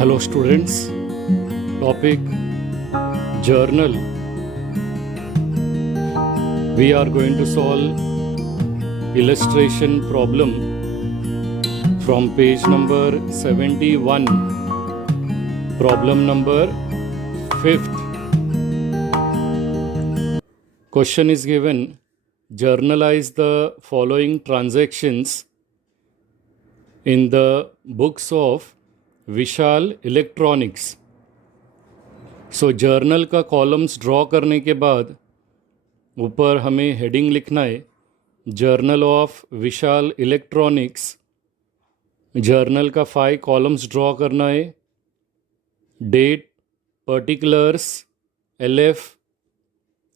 Hello students, topic journal. We are going to solve illustration problem from page number 71, problem number 5th. Question is given, journalize the following transactions in the books of Vishal electronics. So journal का columns draw करने के बाद ऊपर हमें heading लिखना है journal of Vishal electronics. Journal का 5 columns draw करना है. Date, particulars, LF,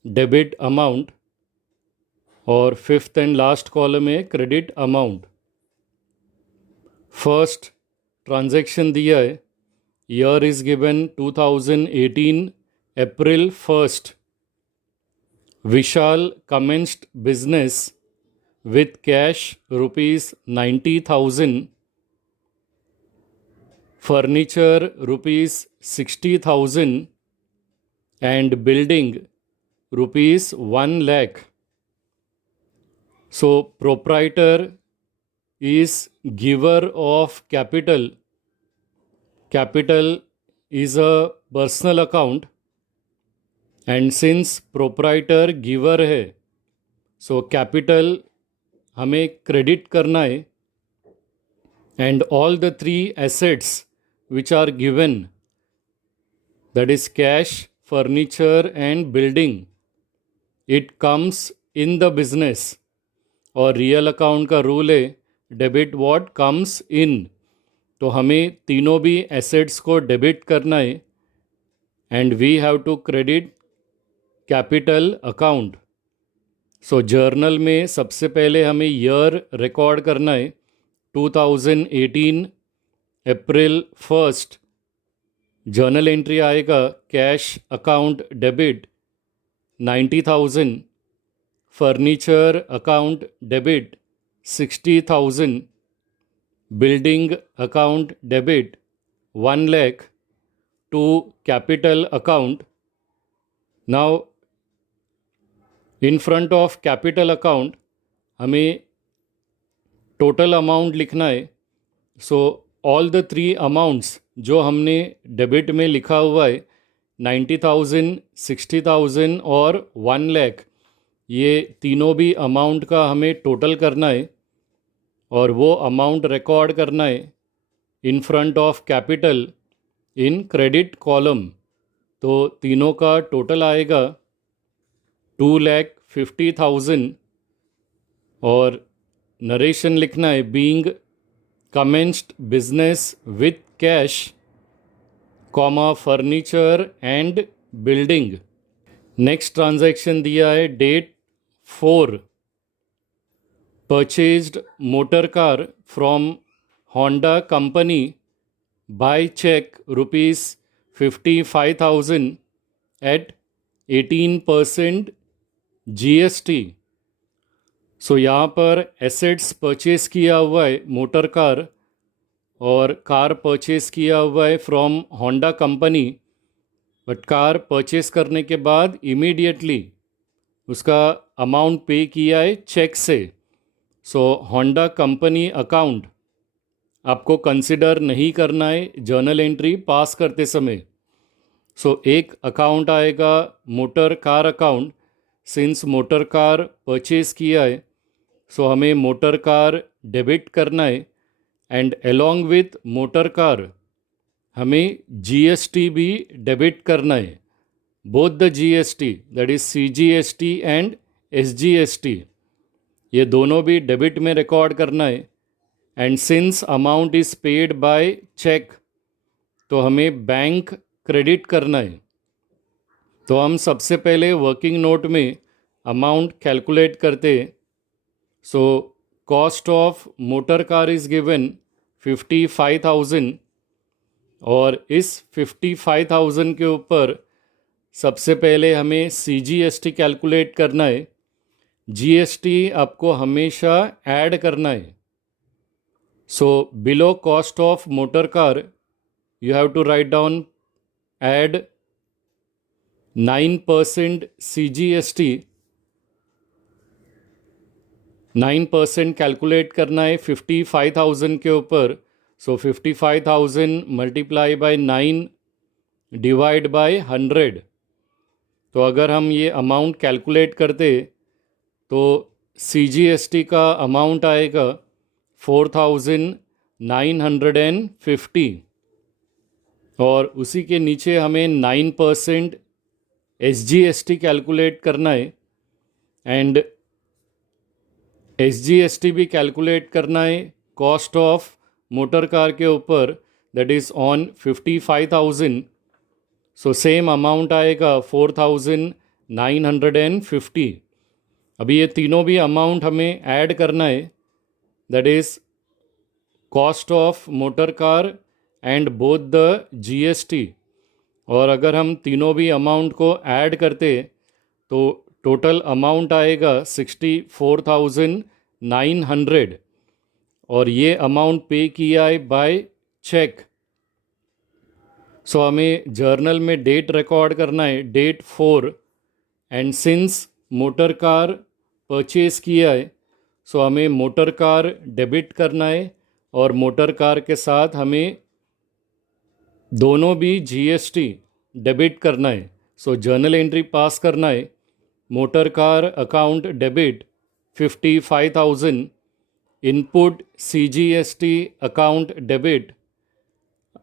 debit amount और 5th एंड लास्ट कॉलम है क्रेडिट अमाउंट. फर्स्ट ट्रांजैक्शन दिया है, year is given 2018 April 1st. Vishal commenced business with cash ₹90,000, furniture ₹60,000 and building ₹1 lakh. So proprietor is giver of capital. Capital is a personal account and since proprietor giver है so capital हमें credit करना है and all the 3 assets which are given, that is cash, furniture and building, it comes in the business. और real account का rule है debit what comes in. तो हमें तीनों भी एसेट्स को डेबिट करना है and we have to credit capital account. So journal में सबसे पहले हमें ईयर रिकॉर्ड करना है 2018 अप्रैल 1st. जर्नल एंट्री आएगा cash account debit 90,000, furniture account debit 60,000, building account debit 1 lakh to capital account. Now in front of capital account हमें total amount लिखना है. सो ऑल द 3 अमाउंट्स जो हमने debit में लिखा हुआ है 90,000, 60,000 और 1 lakh, ये तीनों भी अमाउंट का हमें टोटल करना है और वो अमाउंट रिकॉर्ड करना है in front of capital in credit column. तो तीनों का टोटल आएगा 2,50,000 और नरेशन लिखना है being commenced business with cash comma furniture and building. Next transaction दिया है date 4, purchased motor car from Honda company by check ₹55,000 at 18% GST. सो यहाँ पर एसेट्स परचेज किया हुआ है मोटर कार और कार परचेज किया हुआ है from Honda company. But car purchase करने के बाद इमीडिएटली उसका अमाउंट पे किया है चेक से. सो होंडा कंपनी अकाउंट आपको कंसिडर नहीं करना है जर्नल एंट्री पास करते समय. सो एक अकाउंट आएगा motor car account. Since motor car purchase किया है सो हमें मोटर कार डेबिट करना है and along with motor car हमें जीएसटी भी डेबिट करना है. Both the GST, that is CGST and SGST, ये दोनों भी डेबिट में रिकॉर्ड करना है. And since amount is paid by cheque तो हमें बैंक क्रेडिट करना है. तो हम सबसे पहले वर्किंग नोट में अमाउंट कैलकुलेट करते. So cost of motor car is given 55,000 और इस 55,000 के ऊपर सबसे पहले हमें सीजीएसटी कैलकुलेट करना है. जीएसटी आपको हमेशा ऐड करना है. So below cost of motor car you have to write down, add 9% CGST. 9% calculate करना है 55,000 के ऊपर. सो 55,000 मल्टीप्लाई बाय 9 डिवाइड बाय 100. तो अगर हम ये अमाउंट कैलकुलेट करते तो CGST का अमाउंट आएगा 4,950. और उसी के नीचे हमें 9% SGST कैलकुलेट करना है. एंड SGST भी कैलकुलेट करना है कॉस्ट ऑफ मोटर कार के ऊपर, that is on 55,000. So same amount आएगा 4,950. अभी ये तीनों भी अमाउंट हमें ऐड करना है, that is cost of motor car and both the GST. और अगर हम तीनों भी अमाउंट को ऐड करते तो टोटल अमाउंट आएगा 64,900. और ये अमाउंट पे किया है बाय चेक. सो हमें जर्नल में डेट रिकॉर्ड करना है, date 4. And since motor car purchase किया है, सो हमें मोटर कार डेबिट करना है और मोटर कार के साथ हमें दोनों भी GST डेबिट करना है. सो जर्नल एंट्री पास करना है, motor car account debit 55,000, input CGST account debit,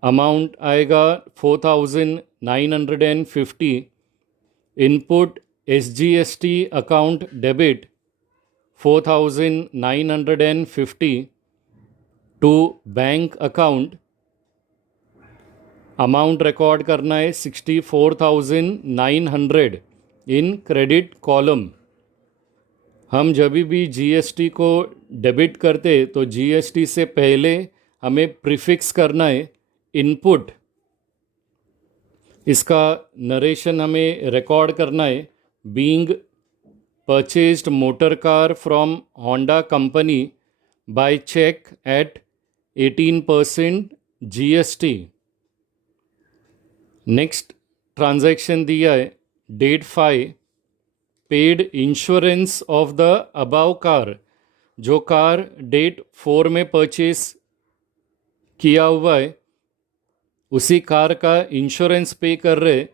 amount आएगा 4,950, input SGST account debit 4,950 to bank account. Amount record करना है 64,900 इन क्रेडिट कॉलम. हम जब भी GST को डेबिट करते तो GST से पहले हमें प्रीफिक्स करना है इनपुट. इसका नरेशन हमें रिकॉर्ड करना है, being purchased motor car from Honda company by cheque at 18% GST. Next transaction दिया है date 5, paid insurance of the above car. जो कार डेट 4 में परचेज किया हुआ है उसी कार का इंश्योरेंस पे कर रहे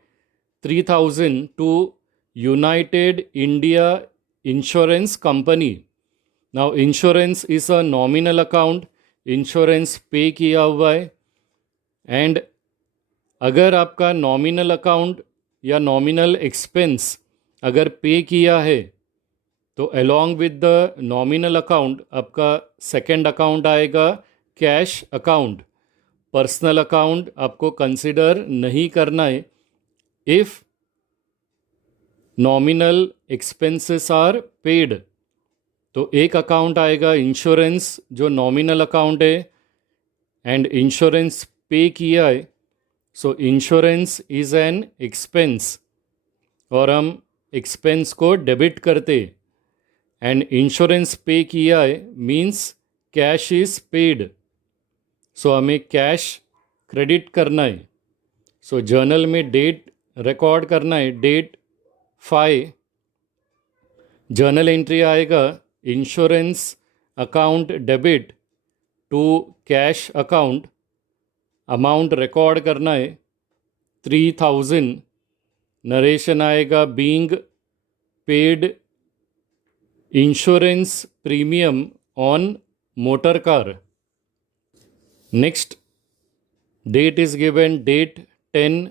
3,000 to United India Insurance Company. Now insurance is a nominal account, insurance pay किया हुआ है. एंड अगर आपका नॉमिनल अकाउंट या नॉमिनल एक्सपेंस अगर पे किया है तो along with the nominal account आपका सेकंड अकाउंट आएगा कैश अकाउंट. पर्सनल अकाउंट आपको कंसिडर नहीं करना है if nominal expenses are paid. तो एक अकाउंट आएगा इंश्योरेंस जो नॉमिनल अकाउंट है एंड इंश्योरेंस पे किया है. सो इंश्योरेंस इज़ एन एक्सपेंस और हम एक्सपेंस को डेबिट करते. एंड इंश्योरेंस पे किया है means cash is paid. So हमें कैश क्रेडिट करना है. सो जर्नल में डेट रिकॉर्ड करना है, डेट 5. जर्नल एंट्री आएगा insurance account debit to cash account. Amount record करना है 3,000. नरेशन आएगा being paid insurance premium on motor car. Next date is given, date 10.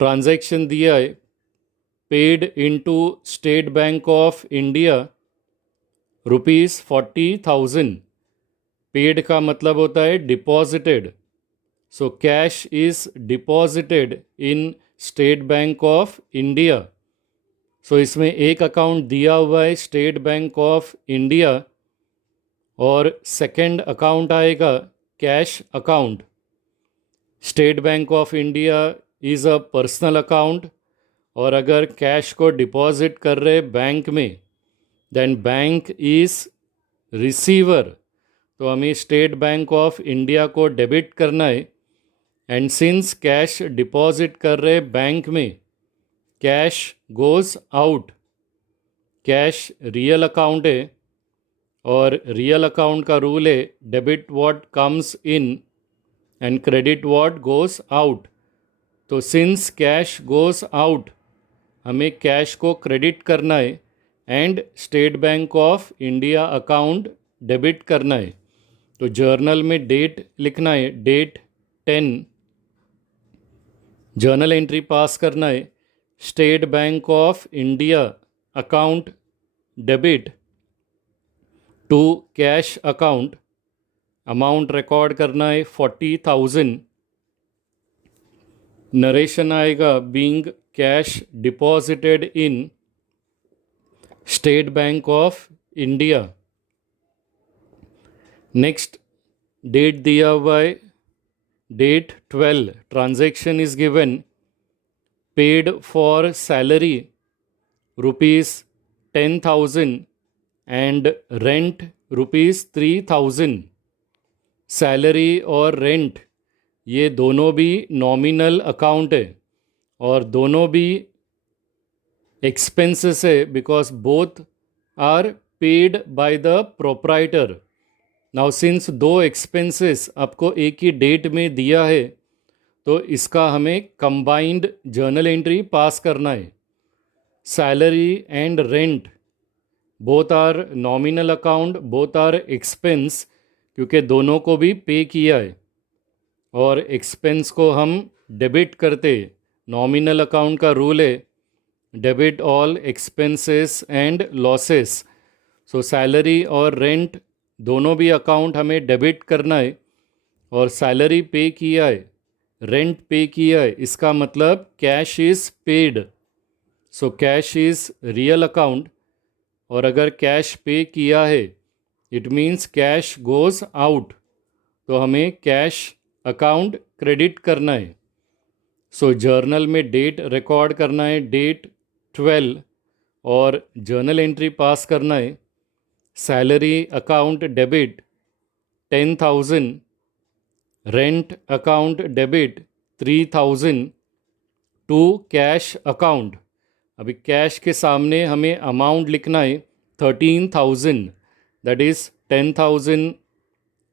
Transaction दिया है paid into State Bank of India ₹40,000. Paid का मतलब होता है deposited. So cash is deposited in State Bank of India. So इसमें एक account दिया हुआ है स्टेट बैंक ऑफ इंडिया और सेकंड अकाउंट आएगा cash account. State Bank of India is a personal account और अगर कैश को डिपॉजिट कर रहे बैंक में देन बैंक इज़ रिसीवर. तो हमें स्टेट बैंक ऑफ इंडिया को डेबिट करना है एंड सिंस कैश डिपॉजिट कर रहे बैंक में, cash goes out. Cash real account है और रियल अकाउंट का रूल है debit what comes in and credit what goes out. तो सिंस कैश गोज़ आउट, हमें कैश को क्रेडिट करना है and state Bank of India account debit करना है। तो जर्नल में डेट लिखना है, डेट 10, जर्नल एंट्री पास करना है, State Bank of India account debit to cash account, amount record करना है 40,000। नरेशन आएगा being cash deposited in State Bank of India. Next date दिया हुआ है, date 12, transaction is given, paid for salary ₹10,000 and rent ₹3,000। Salary और rent ये दोनों भी नॉमिनल अकाउंट है और दोनों भी एक्सपेंसेस है, because both are paid by the proprietor. Now since दो एक्सपेंसेस आपको एक ही डेट में दिया है, तो इसका हमें कंबाइंड जर्नल एंट्री पास करना है। Salary and rent both are nominal account, both are expense, क्योंकि दोनों को भी पे किया है और एक्सपेंस को हम डेबिट करते। नॉमिनल अकाउंट का रूल है debit all expenses and losses. So salary और रेंट दोनों भी अकाउंट हमें डेबिट करना है और सैलरी पे किया है, रेंट पे किया है, इसका मतलब cash is paid. So cash is real account और अगर कैश पे किया है it means cash goes out, तो हमें कैश अकाउंट क्रेडिट करना है। सो जर्नल में डेट रिकॉर्ड करना है, डेट 12, और जर्नल एंट्री पास करना है, salary account debit 10,000, rent account debit 3,000 to cash account. अभी कैश के सामने हमें अमाउंट लिखना है 13,000, दैट इज़ 10,000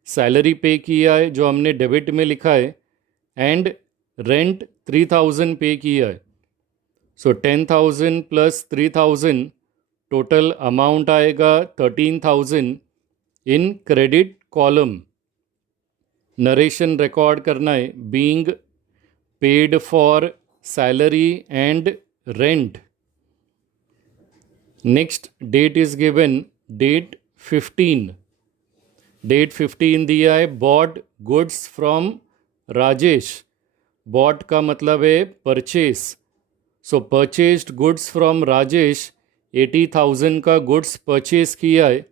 सैलरी पे किया है जो हमने डेबिट में लिखा है एंड रेंट 3,000 पे किया है। सो 10,000 प्लस 3,000 टोटल अमाउंट आएगा 13,000 in credit column. Narration record करना है being paid for salary and rent. Next date is given, date 15। Date 15 दिया है, bought goods from Rajesh. Bought का मतलब है purchase. So purchased goods from Rajesh, 80,000 का गुड्स परचेस किया है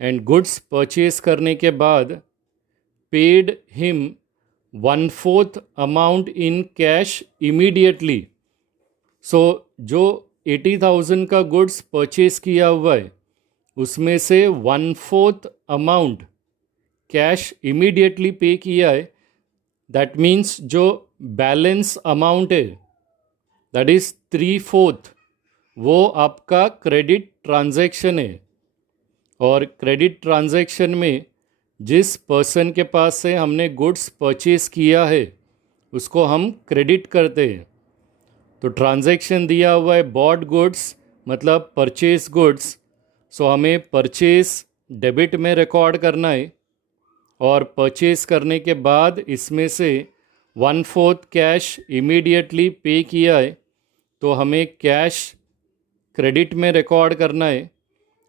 एंड गुड्स परचेस करने के बाद paid him 1/4 amount in cash immediately. So जो 80,000 का गुड्स परचेस किया हुआ है उसमें से 1/4 अमाउंट कैश इमीडिएटली पे किया है। दैट मीन्स जो बैलेंस अमाउंट है दैट इज़ 3/4, वो आपका क्रेडिट ट्रांजैक्शन है। और क्रेडिट ट्रांजैक्शन में जिस पर्सन के पास से हमने गुड्स परचेस किया है उसको हम क्रेडिट करते हैं। तो ट्रांजैक्शन दिया हुआ है बॉट गुड्स मतलब परचेस गुड्स, सो हमें परचेस डेबिट में रिकॉर्ड करना है और परचेस करने के बाद इसमें से 1/4 कैश इमीडिएटली पे किया है, तो हमें कैश क्रेडिट में रिकॉर्ड करना है।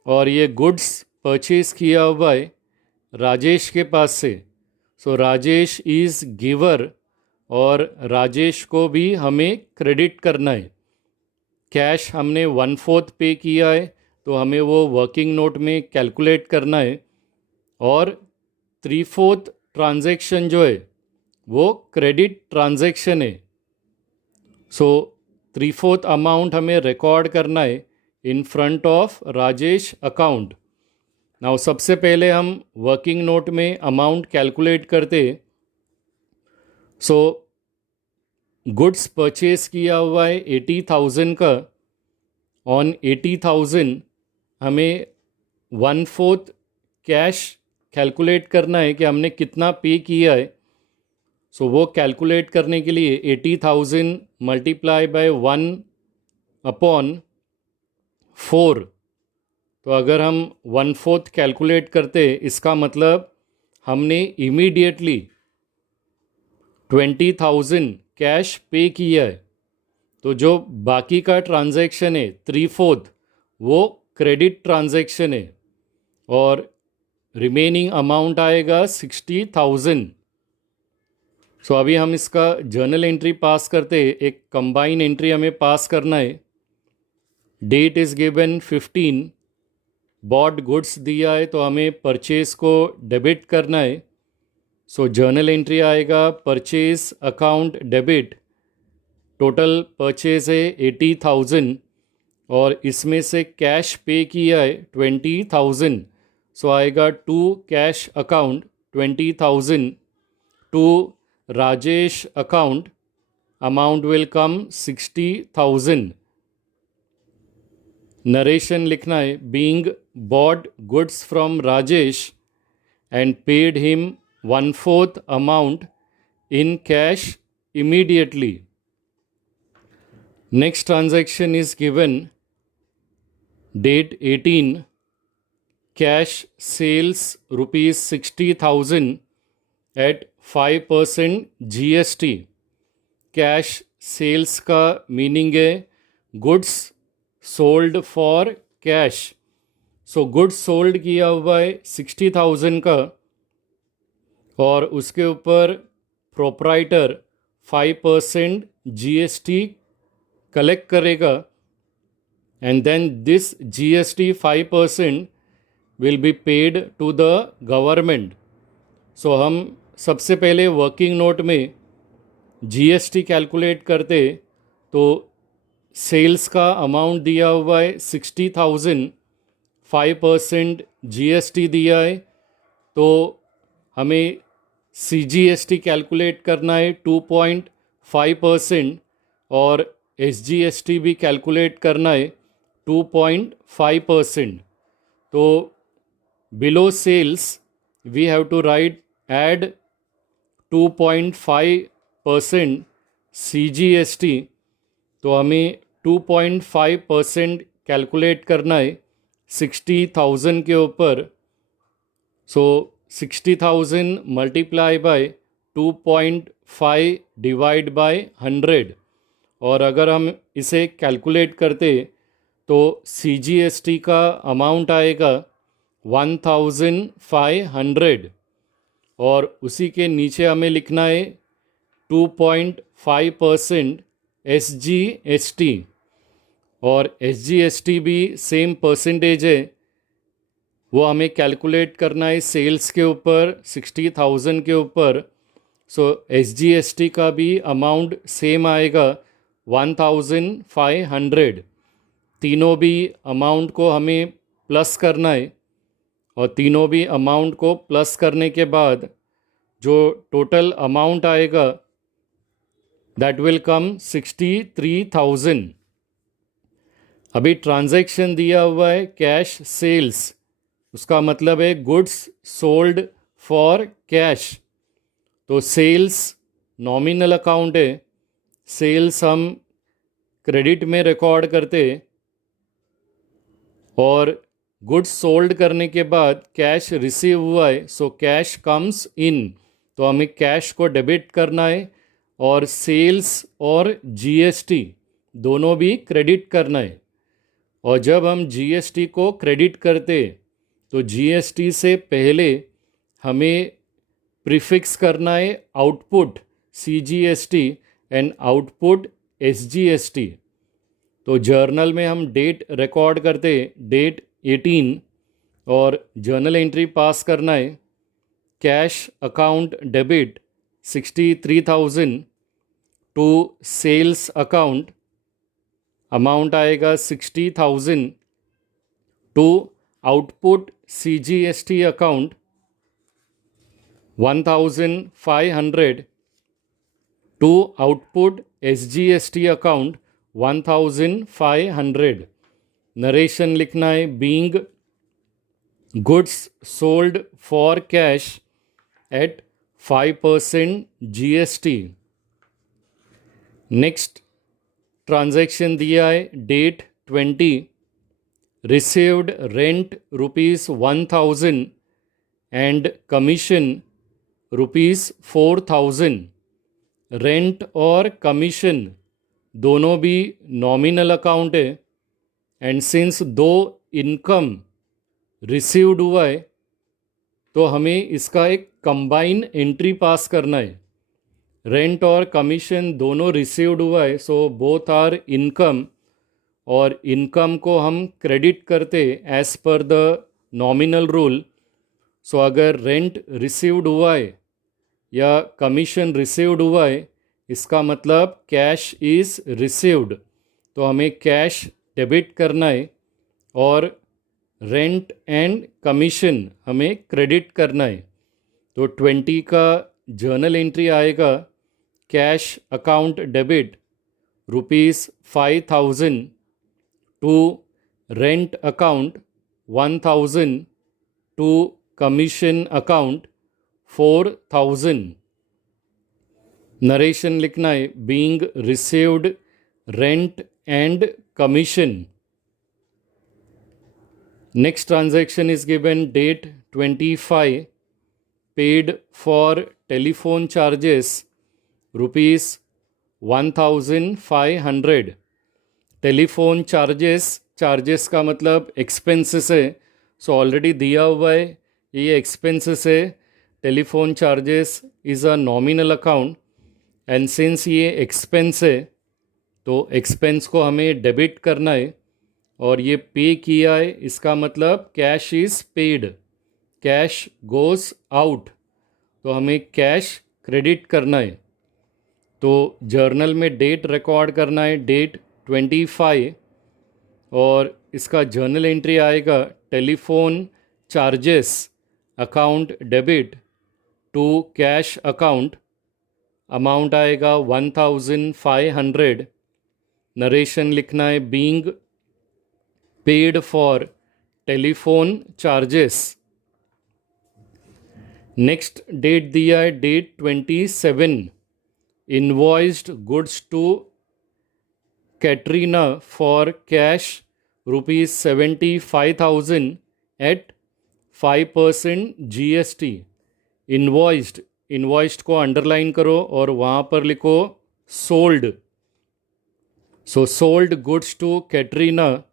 और ये गुड्स परचेस किया हुआ है राजेश के पास से, सो राजेश इज़ गिवर और राजेश को भी हमें क्रेडिट करना है। कैश हमने 1/4 पे किया है तो हमें वो वर्किंग नोट में कैलकुलेट करना है और 3/4 ट्रांजैक्शन जो है वो क्रेडिट ट्रांजैक्शन है। सो 3/4 अमाउंट हमें रिकॉर्ड करना है in front of Rajesh account. Now सबसे पहले हम वर्किंग नोट में अमाउंट कैलकुलेट करते। सो गुड्स परचेज किया हुआ है 80,000 का। ऑन 80,000 हमें 1/4 कैश कैलकुलेट करना है कि हमने कितना पे किया है। सो वो कैलकुलेट करने के लिए 80,000 मल्टीप्लाई बाय 1/4। तो अगर हम 1/4 कैलकुलेट करते, इसका मतलब हमने इमीडिएटली 20,000 कैश पे किया है। तो जो बाकी का ट्रांजैक्शन है 3/4, वो क्रेडिट ट्रांजैक्शन है और रिमेनिंग अमाउंट आएगा 60,000। सो अभी हम इसका जर्नल एंट्री पास करते। एक कंबाइन एंट्री हमें पास करना है। Date is given 15, bought goods दिया है तो हमें परचेज को डेबिट करना है। सो जर्नल एंट्री आएगा purchase account debit. Total purchase है 80,000 और इसमें से कैश पे किया है 20,000। सो आएगा to cash account 20,000 to Rajesh account, amount will come 60,000। Narration लिखना है, being bought goods from Rajesh and paid him 1/4 amount in cash immediately. Next transaction is given, date 18, cash sales rupees 60,000 at 5% GST. Cash sales का meaning है goods sold for cash. So goods sold किया हुआ है 60,000 का और उसके ऊपर proprietor 5% GST collect करेगा and then this GST 5% will be paid to the government. So हम सबसे पहले वर्किंग नोट में GST कैलकुलेट करते। तो सेल्स का अमाउंट दिया हुआ है 60,000, 5% GST दिया है तो हमें CGST कैलकुलेट करना है 2.5% और SGST भी कैलकुलेट करना है 2.5%। तो below sales we have to write add 2.5% CGST। तो हमें 2.5% कैलकुलेट करना है 60,000 के ऊपर। सो 60,000 मल्टीप्लाई बाय 2.5 डिवाइड बाय 100। और अगर हम इसे कैलकुलेट करते तो CGST का अमाउंट आएगा 1,500 और उसी के नीचे हमें लिखना है 2.5% SGST और SGST भी सेम परसेंटेज है, वो हमें कैलकुलेट करना है सेल्स के ऊपर 60,000 के ऊपर। सो SGST का भी अमाउंट सेम आएगा 1,500। तीनों भी अमाउंट को हमें प्लस करना है और तीनों भी अमाउंट को प्लस करने के बाद जो टोटल अमाउंट आएगा दैट विल कम 63,000। अभी ट्रांजैक्शन दिया हुआ है कैश सेल्स, उसका मतलब है गुड्स सोल्ड फॉर कैश। तो सेल्स नॉमिनल अकाउंट है, सेल्स हम क्रेडिट में रिकॉर्ड करते और गुड्स सोल्ड करने के बाद कैश रिसीव हुआ है सो कैश कम्स इन। तो हमें कैश को डेबिट करना है और सेल्स और GST दोनों भी क्रेडिट करना है। और जब हम GST को क्रेडिट करते तो GST से पहले हमें प्रीफिक्स करना है output CGST and output SGST। तो जर्नल में हम डेट रिकॉर्ड करते, डेट 18 और जर्नल एंट्री पास करना है cash account debit 63,000 to sales account, amount आएगा 60,000 to output CGST account 1,500 to output SGST account 1500। Narration लिखना है being goods sold for cash at 5% GST। Next transaction दिया है date 20, received rent ₹1000 and commission ₹4000। Rent और commission दोनों भी nominal account है and since दो इनकम रिसीव्ड हुआ है तो हमें इसका एक कंबाइन एंट्री पास करना है। रेंट और कमीशन दोनों रिसीव्ड हुआ है सो बोथ आर इनकम, और इनकम को हम क्रेडिट करते as per the nominal rule. सो अगर रेंट रिसीव्ड हुआ है या कमीशन रिसीव्ड हुआ है इसका मतलब कैश इज़ रिसीव्ड, तो हमें कैश डेबिट करना है और रेंट एंड कमीशन हमें क्रेडिट करना है। तो 20 का जर्नल एंट्री आएगा cash account debit ₹5000 to rent account 1000 to commission account 4000। Narration लिखना है being received rent and commission. Next transaction is given date 25, paid for telephone charges ₹1500। Telephone charges का मतलब एक्सपेंसेस है, सो ऑलरेडी दिया हुआ है ये एक्सपेंसेस है। Telephone charges is a nominal account and since ये एक्सपेंस है तो एक्सपेंस को हमें डेबिट करना है और ये पे किया है इसका मतलब cash is paid, cash goes out, तो हमें कैश क्रेडिट करना है। तो जर्नल में डेट रिकॉर्ड करना है डेट 25 और इसका जर्नल एंट्री आएगा telephone charges account debit to cash account, amount आएगा 1500। नरेशन लिखना है being paid for telephone charges. Next date दिया है date 27, invoiced goods to Katrina for cash ₹75,000 at 5% GST। Invoiced को अंडरलाइन करो और वहाँ पर लिखो sold. So sold goods to Katrina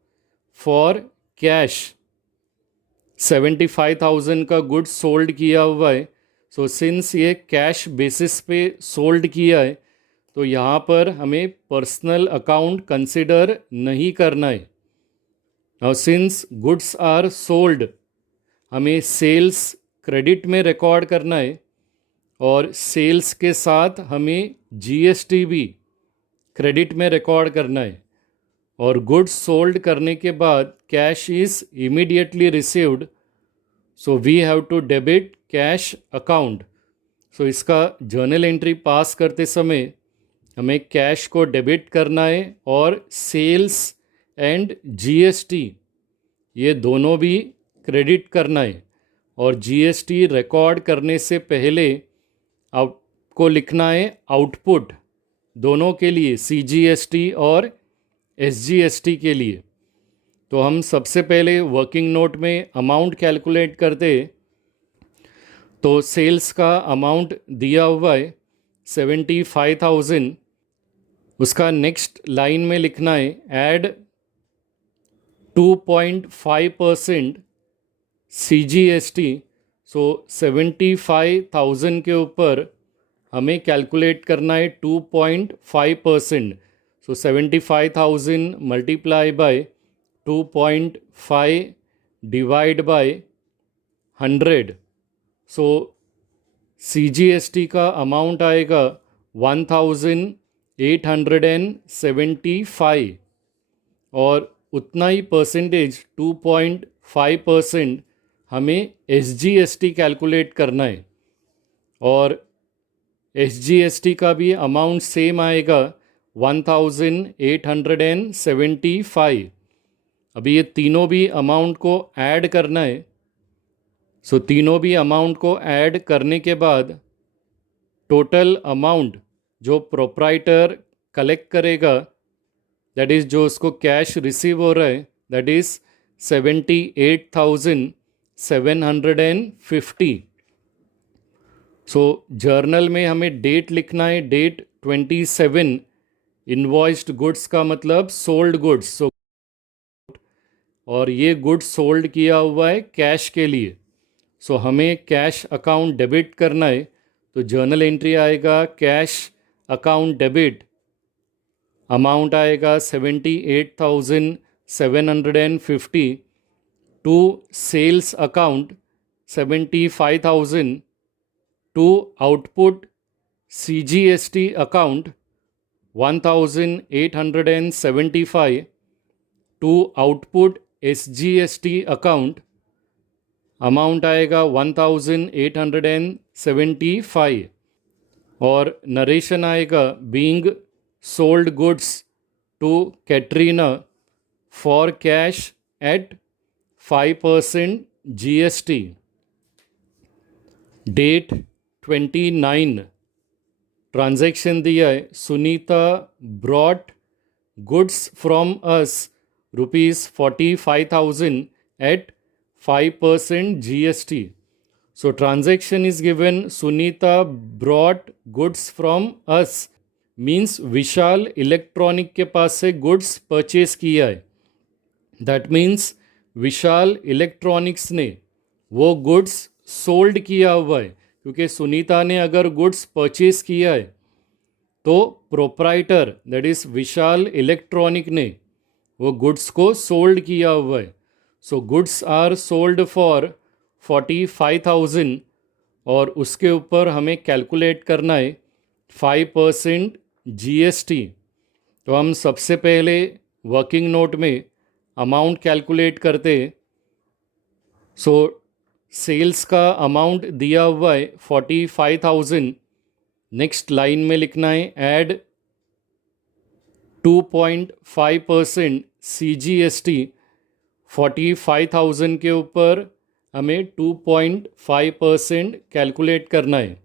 for cash 75,000 का गुड्स सोल्ड किया हुआ है। सो सिंस ये कैश बेसिस पे सोल्ड किया है तो यहाँ पर हमें पर्सनल अकाउंट कंसिडर नहीं करना है। Now since goods are sold हमें सेल्स क्रेडिट में रिकॉर्ड करना है और सेल्स के साथ हमें GST भी क्रेडिट में रिकॉर्ड करना है और गुड्स सोल्ड करने के बाद cash is immediately received, so we have to debit cash account. So इसका जर्नल एंट्री पास करते समय हमें कैश को डेबिट करना है और सेल्स एंड GST ये दोनों भी क्रेडिट करना है और GST रिकॉर्ड करने से पहले आपको लिखना है आउटपुट दोनों के लिए, CGST और SGST के लिए। तो हम सबसे पहले वर्किंग नोट में अमाउंट कैलकुलेट करते, तो सेल्स का अमाउंट दिया हुआ है 75,000, उसका नेक्स्ट लाइन में लिखना है ऐड 2.5% CGST। सो 75,000 के ऊपर हमें कैलकुलेट करना है 2.5%। सो 75,000 multiply by 2.5 divide by 100। So CGST का अमाउंट आएगा 1,875 और उतना ही परसेंटेज 2.5% हमें SGST कैलकुलेट करना है और SGST का भी अमाउंट सेम आएगा 1875। अभी ये तीनों भी अमाउंट को ऐड करना है। सो तीनों भी अमाउंट को ऐड करने के बाद टोटल अमाउंट जो प्रोप्राइटर कलेक्ट करेगा, दैट इज़ जो उसको कैश रिसीव हो रहा है, दैट इज़ 78,750। सो जर्नल में हमें डेट लिखना है, डेट 27। इनवॉइस्ड गुड्स का मतलब सोल्ड गुड्स। सो और ये गुड्स सोल्ड किया हुआ है कैश के लिए। सो हमें कैश अकाउंट डेबिट करना है, तो जर्नल एंट्री आएगा कैश अकाउंट डेबिट, अमाउंट आएगा 78,750 to sales account 75,000 to output CGST account 1,875 to output SGST account, amount आएगा 1,875 और नरेशन आएगा being sold goods to Katrina for cash at 5% GST। Date 29, transaction दिया है Sunita brought goods from us ₹45,000 at 5% GST. So transaction is given Sunita brought goods from us, means Vishal electronic के पास से goods purchase किया है। That means Vishal electronics ने वो goods sold किया हुआ है, क्योंकि सुनीता ने अगर गुड्स परचेज किया है तो proprietor that is Vishal Electronic ने वो गुड्स को सोल्ड किया हुआ है। So goods are sold for 45,000 और उसके ऊपर हमें कैलकुलेट करना है 5% GST। तो हम सबसे पहले वर्किंग नोट में अमाउंट कैलकुलेट करते। सो सेल्स का अमाउंट दिया हुआ है 45,000। नेक्स्ट लाइन में लिखना है ऐड 2.5% CGST। 45,000 के ऊपर हमें 2.5% कैलकुलेट करना है।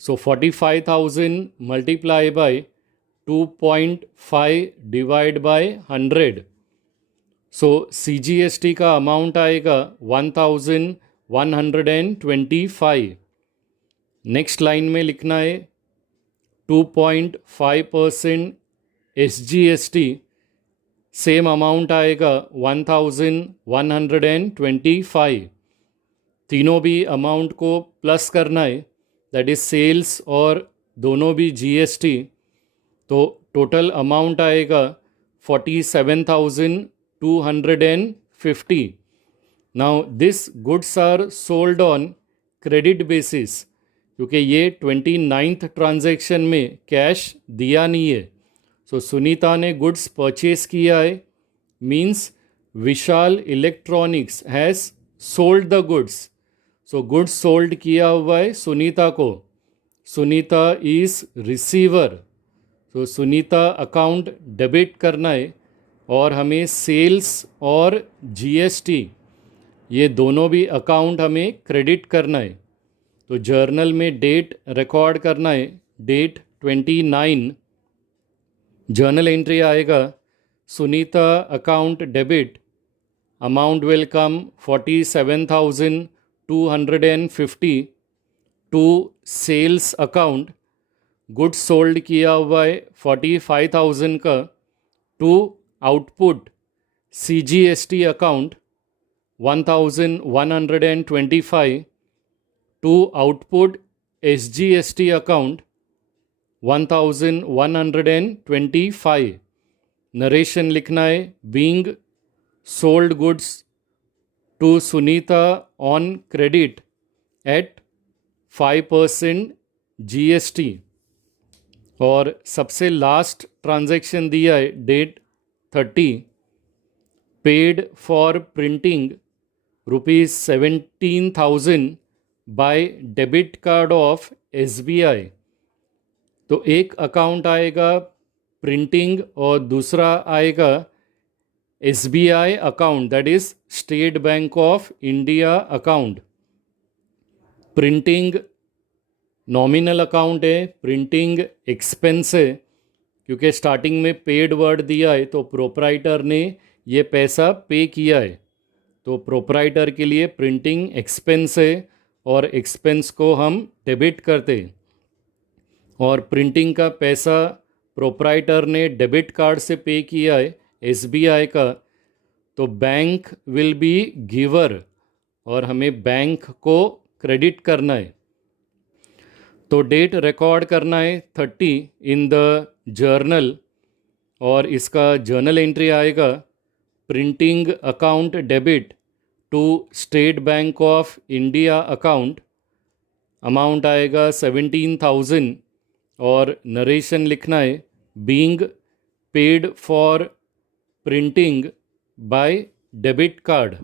सो 45,000 multiply by 2.5 divide by 100। So CGST का अमाउंट आएगा 1,125। नेक्स्ट लाइन में लिखना है 2.5% SGST, सेम अमाउंट आएगा 1,125। तीनों भी अमाउंट को प्लस करना है, दैट इज सेल्स और दोनों भी GST। तो टोटल अमाउंट आएगा 47,250। Now this goods are sold on credit basis, क्योंकि ये 29th ट्रांजैक्शन में कैश दिया नहीं है। सो सुनीता ने गुड्स परचेज किया है, means Vishal electronics has sold the goods. So goods sold किया हुआ है सुनीता को। Sunita is receiver. So Sunita account debit करना है और हमें सेल्स और GST ये दोनों भी अकाउंट हमें क्रेडिट करना है। तो जर्नल में डेट रिकॉर्ड करना है, डेट 29। जर्नल एंट्री आएगा Sunita account debit, amount will come 47,250 to sales account, goods sold किया हुआ है 45,000 का, to output CGST account 1,125 to output SGST account 1,125। Narration लिखना है being sold goods to Sunita on credit at 5% GST। और सबसे लास्ट ट्रांजैक्शन दिया है date 30, paid for printing ₹17,000 by debit card of SBI तो एक अकाउंट आएगा प्रिंटिंग और दूसरा आएगा SBI account, that is state Bank of India account. Printing nominal account है, प्रिंटिंग एक्सपेंस है, क्योंकि स्टार्टिंग में पेड वर्ड दिया है तो प्रोप्राइटर ने ये पैसा पे किया है, तो प्रोप्राइटर के लिए प्रिंटिंग एक्सपेंस है और एक्सपेंस को हम डेबिट करते हैं। और प्रिंटिंग का पैसा प्रोप्राइटर ने डेबिट कार्ड से पे किया है SBI का, तो बैंक विल बी गिवर और हमें बैंक को क्रेडिट करना है। तो डेट रिकॉर्ड करना है 30 इन द जर्नल और इसका जर्नल एंट्री आएगा printing account debit to State Bank of India account, amount आएगा 17,000 और नरेशन लिखना है being paid for printing by debit card.